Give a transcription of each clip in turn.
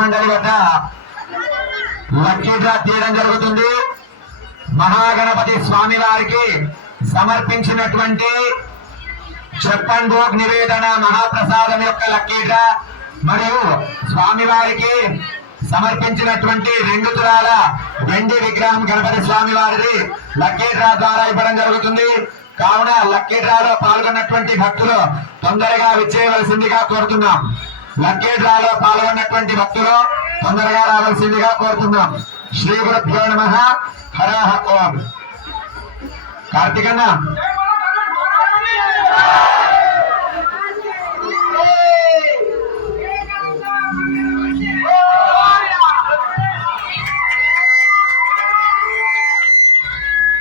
మండలి వద్ద lucky draw తీయడం జరుగుతుంది. మహాగణపతి స్వామి వారికి సమర్పించినటువంటి చెప్పన్ భోగ్ నివేదన మహాప్రసాదం యొక్క లక్కీ డ్రా మరియు స్వామి వారికి సమర్పించినటువంటి రెండు తులాల వెండి విగ్రహం గణపతి స్వామి వారిది లక్కీ డ్రా ద్వారా ఇవ్వడం జరుగుతుంది. కావున లక్కీ డ్రాలో పాల్గొన్నటువంటి భక్తులు తొందరగా విచ్చేయవలసిందిగా కోరుతున్నాం. లక్కీ పాల్గొన్నటువంటి భక్తులు తొందరగా రావాల్సిందిగా కోరుతున్నాం శ్రీ గురుభ్యో నమ. హరాహ ఓం. కార్తీకన్న.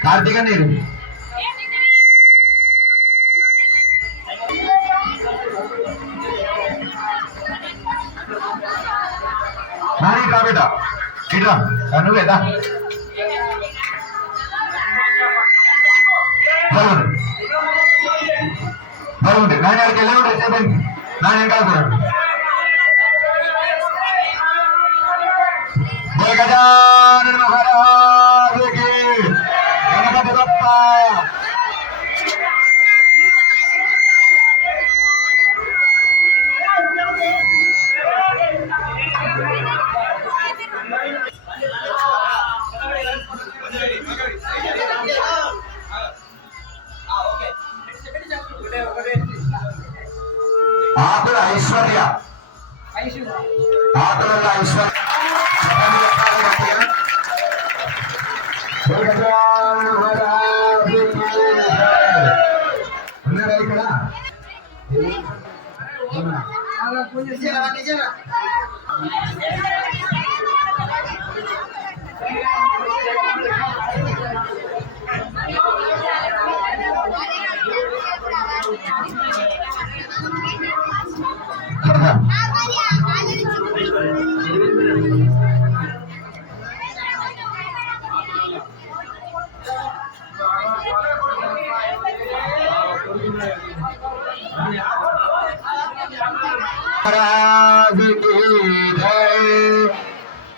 కార్తీకన్న బిడ్డ ఇట్రా నువ్వు లేదా బాగుంది బాగుంది నాని అక్కడికి వెళ్ళి ఉంటే చెప్పండి నాని ఇంకా చూడండి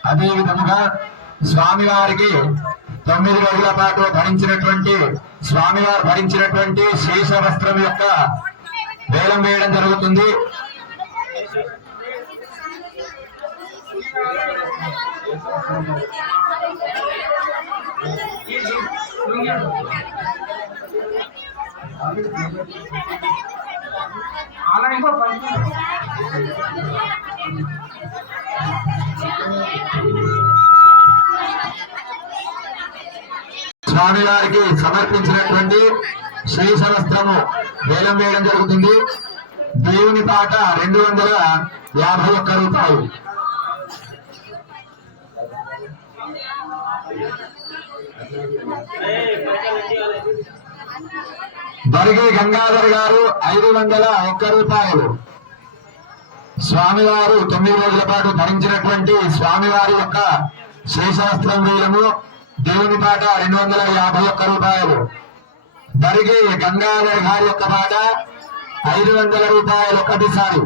అదే విధముగా స్వామివారికి తొమ్మిది రోజుల పాటు ధరించినటువంటి స్వామివారు ధరించినటువంటి శేష వస్త్రం యొక్క వేలం వేయడం జరుగుతుంది. స్వామివారికి సమర్పించినటువంటి శ్రీ వస్త్రము వేలం వేయడం జరుగుతుంది. దేవుని పాట రెండు వందల యాభై ఒక్క రూపాయలు. బరిగి గంగాధర్ గారు ఐదు వందల ఒక్క రూపాయలు. స్వామివారు తొమ్మిది రోజుల పాటు ధరించినటువంటి స్వామివారి యొక్క శ్రీశాస్త్రం వేలము దేవుని పాట రెండు వందల యాభై ఒక్క రూపాయలు. జరిగే గంగాధర్ గారి యొక్క పాట ఐదు వందల రూపాయలు ఒకటిసారి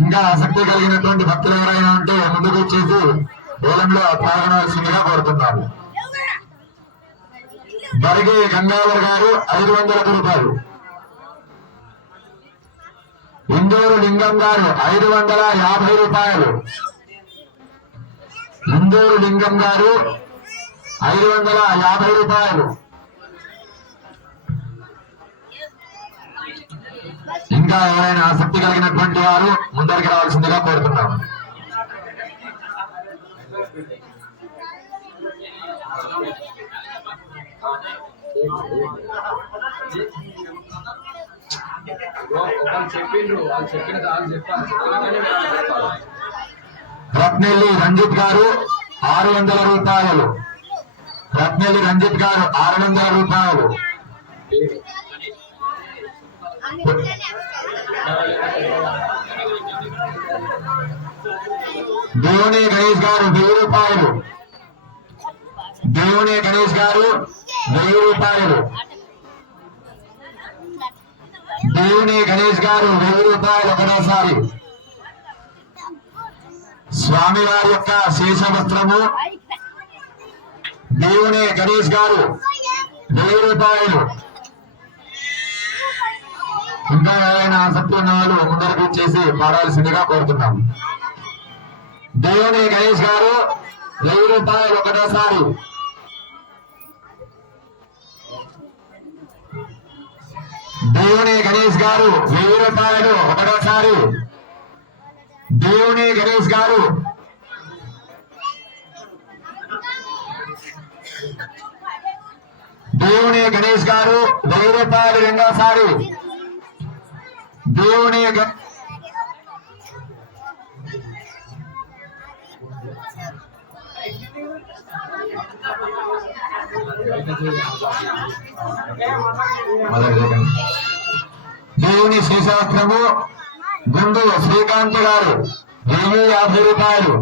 ఇంకా ఆసక్తి కలిగినటువంటి భక్తులు ఎవరైనా ఉంటే ముందుకు వచ్చేసి వేలంలో పాల్గొనవలసిందిగా కోరుతున్నారు బరిగే గంగాధర్ గారు ఐదు వందల రూపాయలు. ఇందూరు లింగం గారు ఐదు వందల యాభై రూపాయలు. ఇందూరు లింగం గారు ఐదు వందల యాభై రూపాయలు. ఇంకా ఎవరైనా ఆసక్తి కలిగినటువంటి వారు ముందరికి రావాల్సిందిగా కోరుతున్నాము చెప్పిండ్రు వాళ్ళు చెప్పిన చెప్పాలి. రత్నెల్లి రంజిత్ గారు ఆరు వందల రూపాయలు రత్నెల్లి రంజిత్ గారు ఆరు వందల రూపాయలు దేవుని గణేష్ గారు వెయ్యి రూపాయలు. దేవుని గణేష్ గారు వెయ్యి రూపాయలు. దేవుని గణేష్ గారు వెయ్యి రూపాయలు ఒకటోసారి. స్వామి వారి యొక్క శేషవస్త్రము. దేవుని గణేష్ గారు వెయ్యి రూపాయలు. ఇంకా ఎవరైనా ఆసక్తి ఉన్న వాళ్ళు పాడాల్సిందిగా కోరుతున్నాం. దేవుని గణేష్ గారు వెయ్యి రూపాయలు ఒకటోసారి. దేవుని గణేష్ గారు వెయ్యి రూపాయలు ఒకటోసారి. దేవుని గణేష్ గారు. దేవుని గణేష్ గారు వెయ్యి రూపాయలు రెండోసారి. దేవుని గ- దేవుని శ్రీశాస్త్రము గుండు శ్రీకాంత్ గారు. వెయ్యి యాభై రూపాయలు.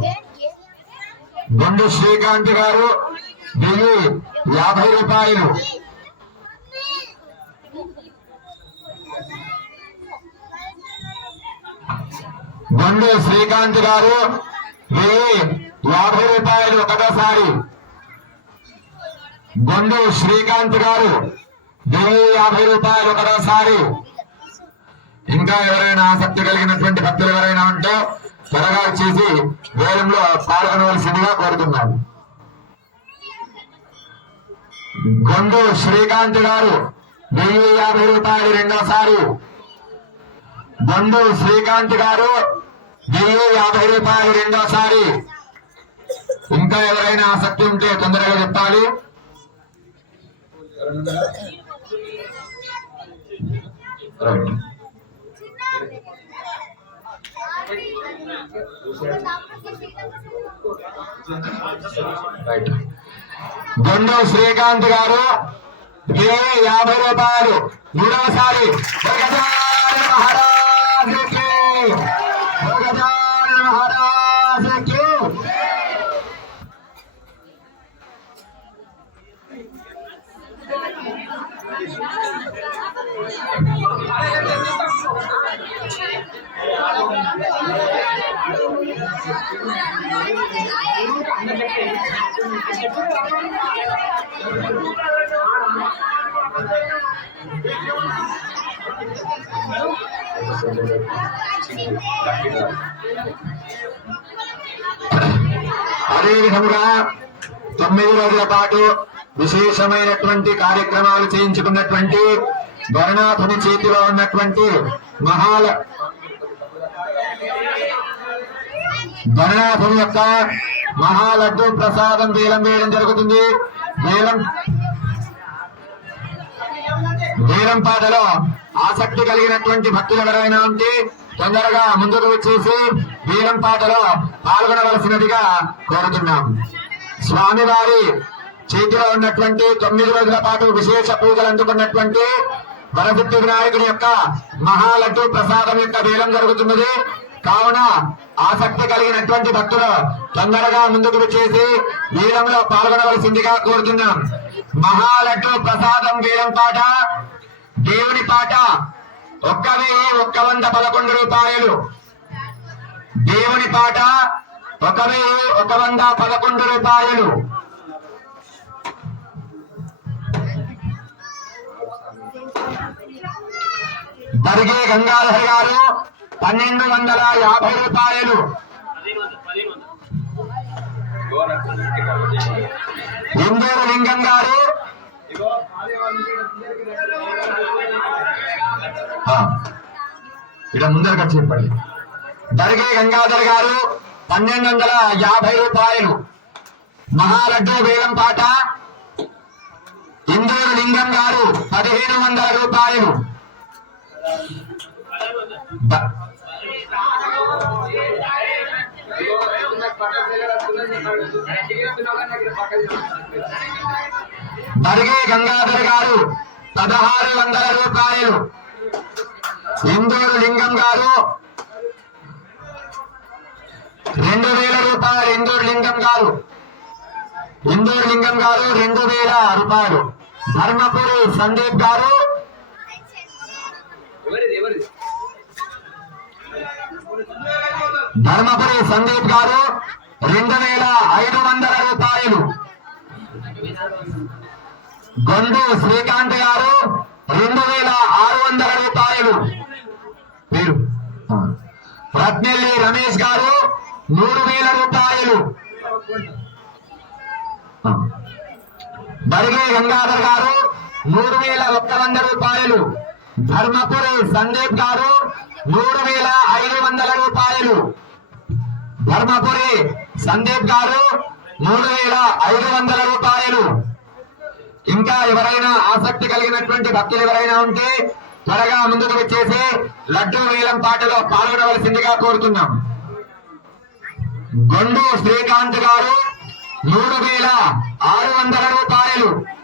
గుండు శ్రీకాంత్ గారు వెయ్యి యాభై రూపాయలు. గుండు శ్రీకాంత్ గారు వెయ్యి యాభై రూపాయలు ఒకటోసారి. గుండు శ్రీకాంత్ గారు వెయ్యి యాభై రూపాయలు ఒకటోసారి. ఇంకా ఎవరైనా ఆసక్తి కలిగినటువంటి భక్తులు ఎవరైనా ఉంటే త్వరగా చేసి వేలంలో పాల్గొనవలసిందిగా కోరుతున్నాను. గొండు శ్రీకాంత్ గారు వెయ్యి యాభై రూపాయలు రెండోసారి. బంధు శ్రీకాంత్ గారు వెయ్యి యాభై రూపాయలు రెండోసారి. ఇంకా ఎవరైనా ఆసక్తి ఉంటే తొందరగా చెప్పాలి. రైట్. గొండు శ్రీకాంత్ గారు వెయ్యి యాభై రూపాయలు మూడవసారి మహారాజ్ అదేవిధంగా తొమ్మిది రోజుల పాటు విశేషమైనటువంటి కార్యక్రమాలు చేయించుకున్నటువంటి గణనాథుని చేతిలో ఉన్నటువంటి మహాల గణనాథుని యొక్క మహాలడ్డు ప్రసాదం వేలం వేయడం జరుగుతుంది. వేలం పాటలో ఆసక్తి కలిగినటువంటి భక్తులు ఎవరైనా ఉంటే తొందరగా ముందుకు వచ్చేసి వేలంపాటలో పాల్గొనవలసినదిగా కోరుతున్నాం. స్వామివారి చేతిలో ఉన్నటువంటి తొమ్మిది రోజుల పాటు విశేష పూజలు అందుకున్నటువంటి వరసిద్ధి వినాయకుని యొక్క మహాలడ్డు ప్రసాదం యొక్క వేలం జరుగుతున్నది. కావున ఆసక్తి కలిగినటువంటి భక్తులు తొందరగా ముందుకు వచ్చేసి వేలంలో పాల్గొనవలసిందిగా కోరుతున్నాం. మహాలడ్డు ప్రసాదం వేలం పాట దేవుని పాట ఒక్క వెయ్యి ఒక్క వంద పదకొండు రూపాయలు. దేవుని పాట ఒక వెయ్యి ఒక వంద పదకొండు రూపాయలు. బరిగే గంగాధర్ గారు పన్నెండు వందల యాభై రూపాయలు. ఇందూరు లింగం గారు. ఇక్కడ ముందర ముందరగా చెప్పండి. బరిగే గంగాధర్ గారు పన్నెండు వందల యాభై రూపాయలు. మహాలడ్డు వేలం పాట. ఇందూరు లింగం గారు పదిహేను వందల రూపాయలు. బరిగే గంగాధర్ గారు పదహారు వందల రూపాయలు. ఇందూరు లింగం గారు రెండు వేల రూపాయలు ఇందూరు లింగం గారు. ఇందూరు లింగం గారు రెండు వేల రూపాయలు. ధర్మపురి సందీప్ గారు ధర్మపురి సందీప్ గారు రెండు వేల ఐదు వందల రూపాయలు. గొండు శ్రీకాంత్ గారు రెండు వేల ఆరు వందల రూపాయలు. మీరు రత్నెల్లి రమేష్ గారు మూడు వేల రూపాయలు. బరిగే గంగాధర్ గారు మూడు వేల ఒక్క వంద రూపాయలు. ధర్మపురి సందీప్ గారు మూడు వేల ఐదు వందల రూపాయలు. ధర్మపురి సందీప్ గారు మూడు వేల ఐదు వందల రూపాయలు. ఇంకా ఎవరైనా ఆసక్తి కలిగినటువంటి భక్తులు ఎవరైనా ఉంటే త్వరగా ముందుకు వచ్చేసి లడ్డూ వేలం పాటలో పాల్గొనవలసిందిగా కోరుతున్నాం. గొండు శ్రీకాంత్ గారు మూడు వేల ఆరు వందల రూపాయలు.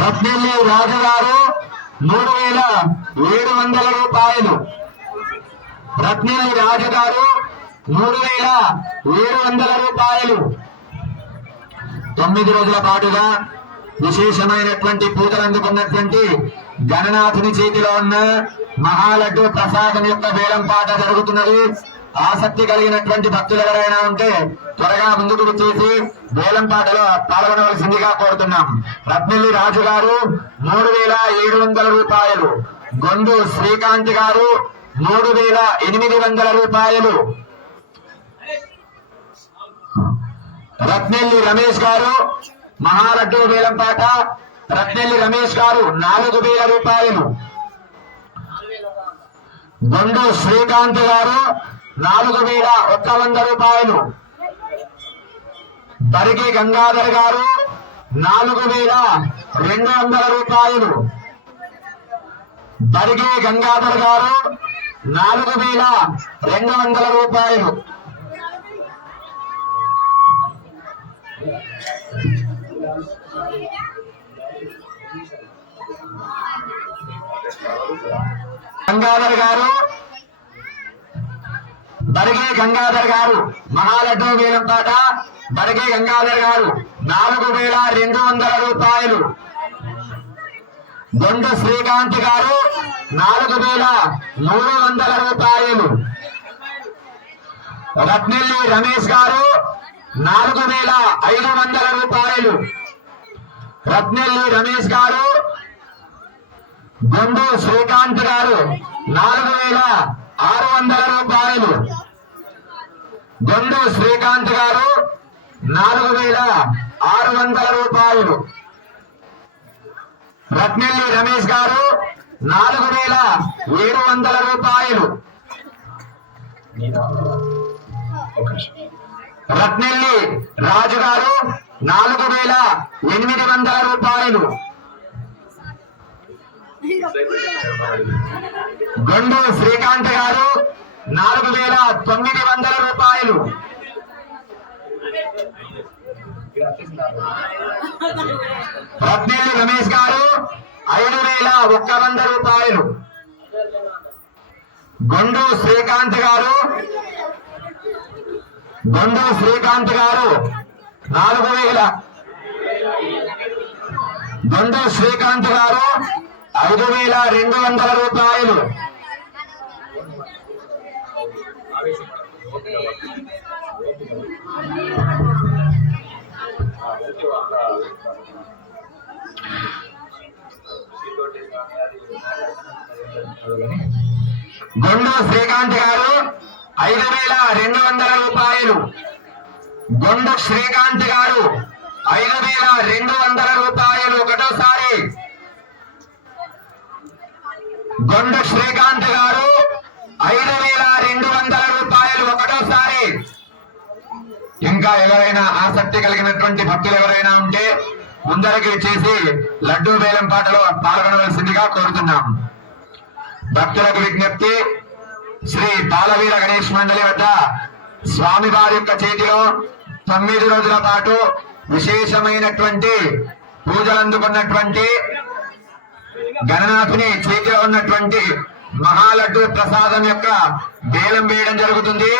రత్నల్లి రాజుగారు మూడు వేల ఏడు వందల రూపాయలు. రత్నల్లి రాజుగారు మూడు వేల ఏడు వందల రూపాయలు. తొమ్మిది రోజుల పాటుగా విశేషమైనటువంటి పూజలు అందుకున్నటువంటి గణనాథుని చేతిలో ఉన్న మహాలడ్డు ప్రసాదం యొక్క వేలం పాట జరుగుతున్నది. ఆసక్తి కలిగినటువంటి భక్తులు ఎవరైనా ఉంటే త్వరగా ముందుకు చేసి వేలం పాటలో పాల్గొనవలసిందిగా కోరుతున్నాం. రత్నల్లి రాజు గారు మూడు వేల ఏడు వందల రూపాయలు. గొండు శ్రీకాంత్ గారు మూడు వేల ఎనిమిది వందల రూపాయలు. రత్నెల్లి రమేష్ గారు మహాలడ్డు వేలంపాట రత్నెల్లి రమేష్ గారు నాలుగు వేల రూపాయలు. గొండు శ్రీకాంత్ గారు నాలుగు వేల ఒక్క వంద రూపాయలు. బరిగి గంగాధర్ గారు నాలుగు వేల రెండు వందల రూపాయలు. బరిగి గంగాధర్ గారు నాలుగు వేల రెండు వందల రూపాయలు. గంగాధర్ గారు. బరిగే గంగాధర్ గారు. మహాలడ్డు వేలంపాట బరిగే గంగాధర్ గారు. నాలుగు వేల రెండు వందల రూపాయలు. దొండ శ్రీకాంత్ గారు. నాలుగు వేల మూడు వందల రూపాయలు. రత్నెల్లి రమేష్ గారు. నాలుగు వేల ఐదు వందల రూపాయలు. రత్నెల్లి రమేష్ గారు. గొండు శ్రీకాంత్ గారు నాలుగు వేల ఆరు వందల రూపాయలు. గొండు శ్రీకాంత్ గారు నాలుగు వేల ఆరు వందల రూపాయలు. రత్నెల్లి రమేష్ గారు నాలుగు వేల ఏడు వందల రూపాయలు. రత్నెల్లి రాజు గారు నాలుగు వేల ఎనిమిది వందల రూపాయలు. గొండు శ్రీకాంత్ గారు నాలుగు వేల తొమ్మిది వందల రూపాయలు. రత్నేలు రమేష్ గారు ఐదు వేల ఒక్క వంద రూపాయలు. గొండు శ్రీకాంత్ గారు గొండు శ్రీకాంత్ గారు నాలుగు వేల. గొండు శ్రీకాంత్ గారు ఐదు వేల రెండు వందల రూపాయలు. గొండు శ్రీకాంత్ గారు ఐదు వేల రెండు వందల రూపాయలు. గొండు శ్రీకాంత్ గారు ఐదు వేల రెండు వందల రూపాయలు ఒకటోసారి. గొండు శ్రీకాంత్ గారు ఐదు వేల రెండు వందల రూపాయలు ఒకటోసారి. ఇంకా ఎవరైనా ఆసక్తి కలిగినటువంటి భక్తులు ఎవరైనా ఉంటే ముందరికి చేసి లడ్డూ బేలం పాటలో పాల్గొనవలసిందిగా కోరుతున్నాం. భక్తులకు విజ్ఞప్తి శ్రీ బాలవీర గణేష్ మండలి వద్ద స్వామివారి యొక్క చేతిలో తొమ్మిది రోజుల పాటు విశేషమైనటువంటి పూజలు అందుకున్నటువంటి గణనాథుని చేతిలో ఉన్నటువంటి మహాలడ్డు ప్రసాదం యొక్క బేలం వేయడం జరుగుతుంది.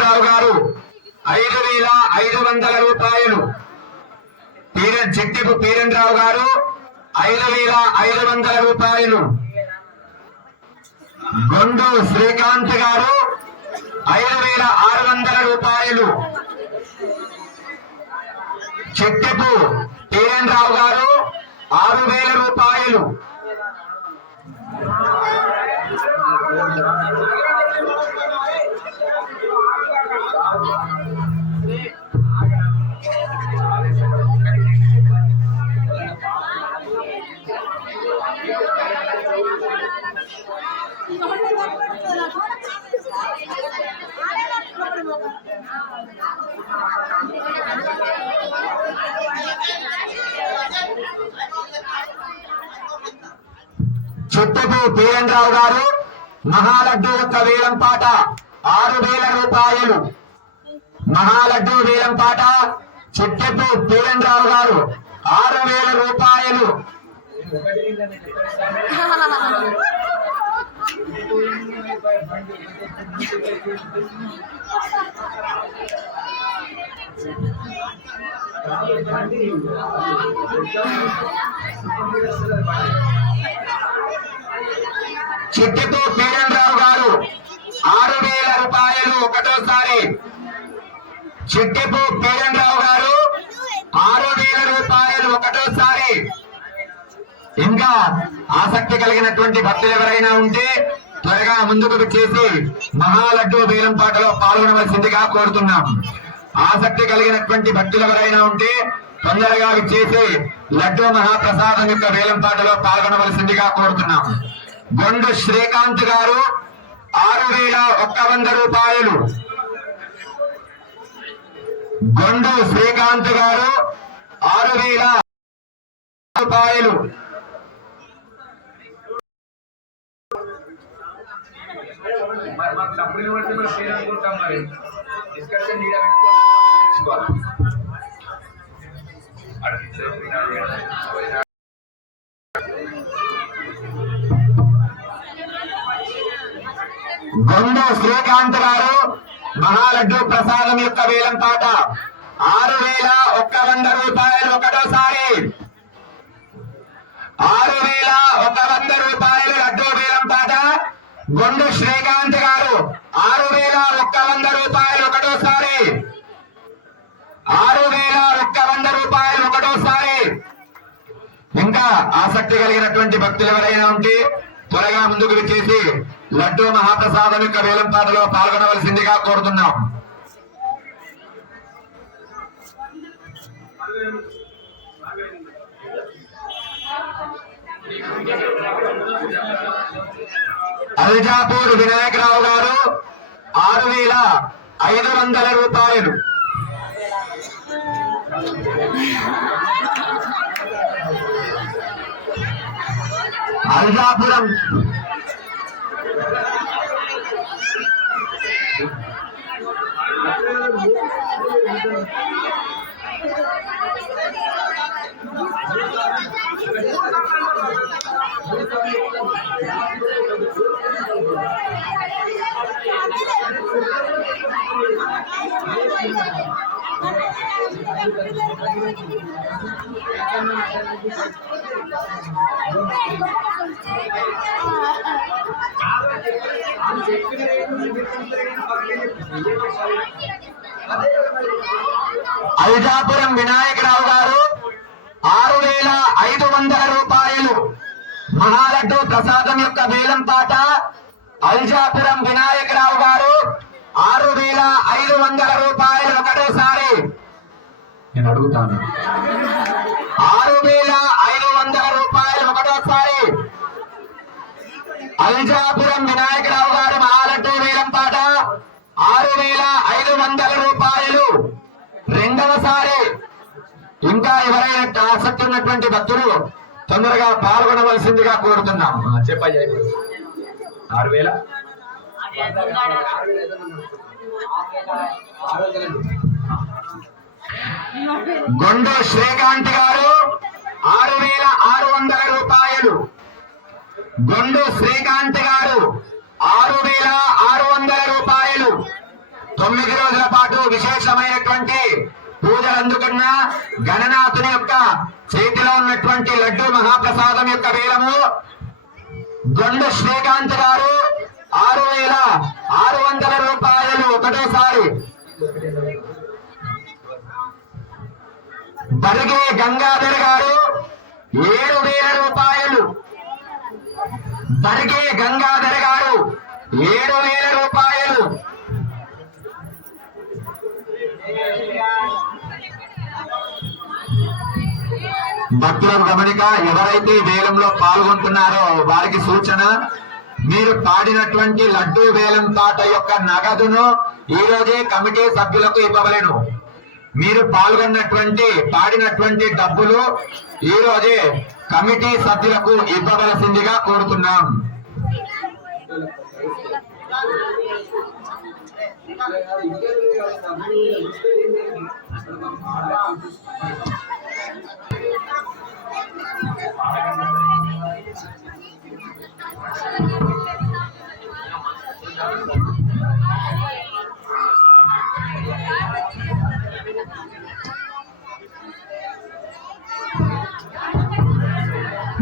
రావు గారు ఐదు వేల ఐదు వందల రూపాయలు. పీర చెట్టెపు రావు గారు ఐదు వేల ఐదు వందల రూపాయలు. గొండు శ్రీకాంత్ గారు ఐదు వేల ఆరు వందల రూపాయలు. చెట్టెపు రావు గారు ఆరు వేల రూపాయలు. రామారావు గారు మహాలడ్డు యొక్క వేలం పాట ఆరు వేల రూపాయలు. మహాలడ్డు వేలం పాట చుట్టపు రావు గారు ఆరు వేల రూపాయలు. చిట్టితో రావు గారు ఆరు వేల రూపాయలు ఒకటోసారి. చిట్టిపు రావు గారు ఆరు వేల రూపాయలు ఒకటోసారి. ఇంకా ఆసక్తి కలిగినటువంటి భక్తులు ఎవరైనా ఉంటే త్వరగా ముందుకు చేసి మహాలడ్డు వేలం పాటలో పాల్గొనవలసిందిగా కోరుతున్నాం. ఆసక్తి కలిగినటువంటి భక్తులు ఎవరైనా ఉంటే తొందరగా చేసి లడ్డూ మహాప్రసాదం యొక్క వేలంపాటలో పాల్గొనవలసిందిగా కోరుతున్నాం. గొండు శ్రీకాంత్ గారు ఆరు వేల ఒక్క వంద రూపాయలు. గొండు శ్రీకాంత్ గారు ఆరు వేల రూపాయలు. మరి మాకు డబ్బులు ఇవ్వండి మేము షేర్ అనుకుంటాం మరి. డిస్కషన్ మీడియా పెట్టుకోవాలి తీసుకోవాలి. గొండు శ్రీకాంతరావు గారు మహాలడ్డు ప్రసాదం యొక్క వేలం పాట. ఆరు వేల ఒక్క వంద రూపాయలు ఒకటోసారి. ఆరు వేల ఒక వంద రూపాయలు లడ్డు వేలం పాట. గొండు శ్రీకాంత్ గారు ఆరు వేల ఒక్క వంద రూపాయలు ఒకటోసారి. ఆరు వేల ఒక్క వంద రూపాయలు ఒకటోసారి. ఇంకా ఆసక్తి కలిగినటువంటి భక్తులు ఎవరైనా ఉంటే త్వరగా ముందుకు విచ్చేసి లడ్డు మహాప్రసాదం యొక్క వేలంపాటలో పాల్గొనవలసిందిగా కోరుతున్నాం. అల్జాపూర్ వినాయకరావు గారు ఆరు వేల ఐదు వందల రూపాయలు. అల్జాపురం అల్జాపురం వినాయకరావు గారు ఆరు వేల ఐదు వందల రూపాయలు మహాలడ్డు ప్రసాదం యొక్క వేలం పాట అల్జాపురం వినాయకరావు గారు ఆరు వేల ఐదు వందల రూపాయలు ఒకటోసారి నేను అడుగుతాను. ఆరు వేల ఐదు వందల రూపాయలు ఒకటోసారి. అల్జాపురం వినాయకరావు గారి మహాలడ్డు వేలం పాట ఆరు వేల ఐదు వందల రూపాయలు. రెండవసారి ఇంకా ఎవరైనా ఆసక్తి ఉన్నటువంటి భక్తులు తొందరగా పాల్గొనవలసిందిగా కోరుతున్నాం. చెప్పయ్యా ఇప్పుడు. ఆరు వేల? ఆరు వేల గొండు శ్రీకాంత్ గారు ఆరు వేల ఆరు వందల రూపాయలు. గొండు శ్రీకాంత్ గారు ఆరు వేల ఆరు వందల రూపాయలు. తొమ్మిది రోజుల పాటు విశేషమైనటువంటి పూజలు అందుకున్న గణనాథుని యొక్క చేతిలో ఉన్నటువంటి లడ్డు మహాప్రసాదం యొక్క వేలము. గొండు శ్రీకాంత్ గారు ఆరు వేల ఆరు వందల రూపాయలు ఒకటోసారి బరిగే గంగాధర్ గారు ఏడు వేల రూపాయలు. బరిగే గంగాధర్ గారు ఏడు వేల రూపాయలు. భక్తుల గమనిక ఎవరైతే వేలంలో పాల్గొంటున్నారో వారికి సూచన మీరు పాడినటువంటి లడ్డూ వేలం పాట యొక్క నగదును ఈ రోజే కమిటీ సభ్యులకు ఇవ్వవలెను. మీరు పాల్గొన్నటువంటి పాడినటువంటి డబ్బులు ఈ రోజే కమిటీ సభ్యులకు ఇవ్వవలసిందిగా కోరుతున్నాం.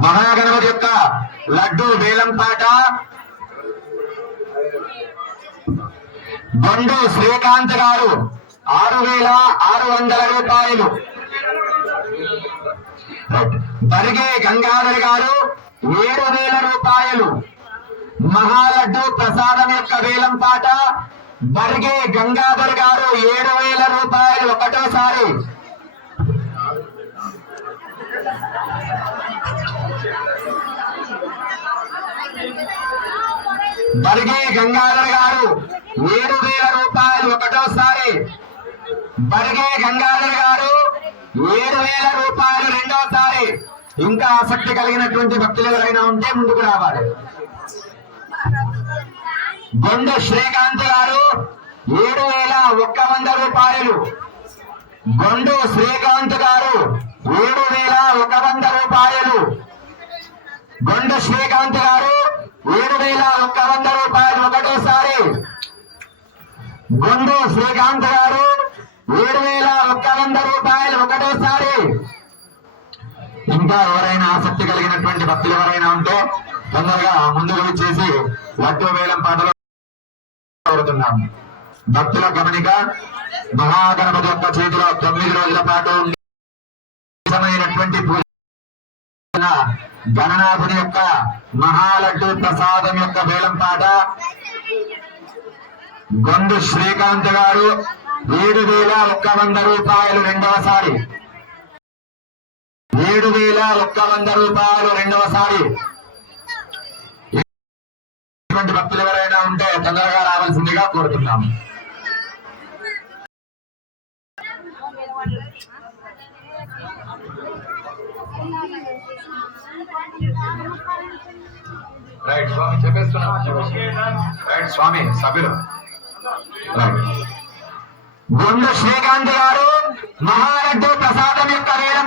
మహాగణపతి యొక్క లడ్డు వేలం పాట బండు శ్రీకాంత్ గారు ఆరు వేల ఆరు వందల రూపాయలు. బరిగే గంగాధర్ గారు ఏడు వేల రూపాయలు. మహాలడ్డు ప్రసాదం యొక్క వేలం పాట బర్గే గంగాధర్ గారు ఏడు వేల రూపాయలు. ఒకటోసారి బరిగే గంగాధర్ గారు ఏడు వేల రూపాయలు ఒకటోసారి. బరిగే గంగాధర్ గారు ఏడు వేల రూపాయలు రెండోసారి. ఇంకా ఆసక్తి కలిగినటువంటి భక్తులు ఎవరైనా ఉంటే ముందుకు రావాలి. బొండు శ్రీకాంత్ గారు ఏడు వేల ఒక్క వంద రూపాయలు. గొండు శ్రీకాంత్ గారు ఏడు వేల ఒక వంద రూపాయలు. గొండు శ్రీకాంత్ గారు ఏడు వేల ఒక్క వంద రూపాయలు ఒకటోసారి. గొండు శ్రీకాంత్ గారు ఏడు వేల ఒక్క వంద రూపాయలు ఒకటోసారి. ఇంకా ఎవరైనా ఆసక్తి కలిగినటువంటి భక్తులు ఎవరైనా ఉంటే తొందరగా ముందుకు వచ్చేసి లడ్డు వేలం పాటలో కోరుతున్నాం భక్తుల గమనిక మహాగణపతి యొక్క చేతిలో తొమ్మిది రోజుల పాటు నిజమైనటువంటి పూజ. గణనాథుని యొక్క మహాలడ్డు ప్రసాదం యొక్క వేలం పాట. గొండు శ్రీకాంత్ గారు ఏడు వేల ఒక్క వంద రూపాయలు రెండవసారి. ఏడు వేల ఒక్క వంద రూపాయలు రెండవసారి. భక్తులు ఎవరైనా ఉంటే తొందరగా రావాల్సిందిగా కోరుతున్నాము. రైట్ స్వామి చెప్పేస్తున్నా రైట్ స్వామి సభ్యులు రైట్. గుండు శ్రీకాంత్ గారు మహారెడ్డి ప్రసాదం యొక్క వేలం